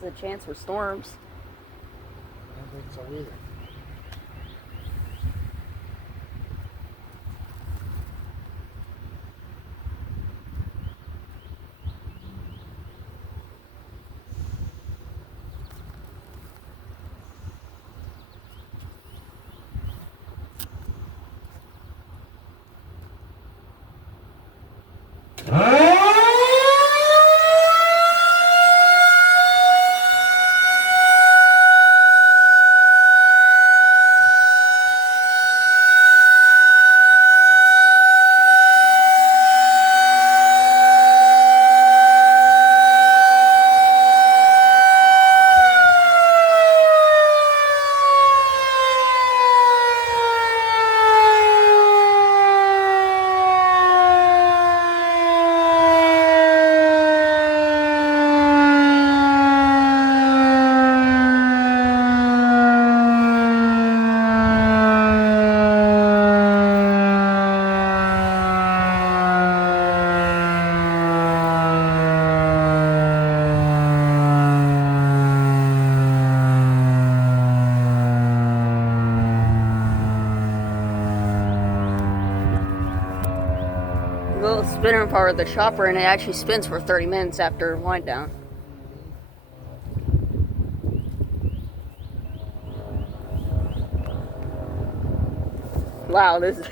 The chance for storms. I don't think so either. The little spinner part of the chopper, and it actually spins for 30 minutes after wind down. Wow, this is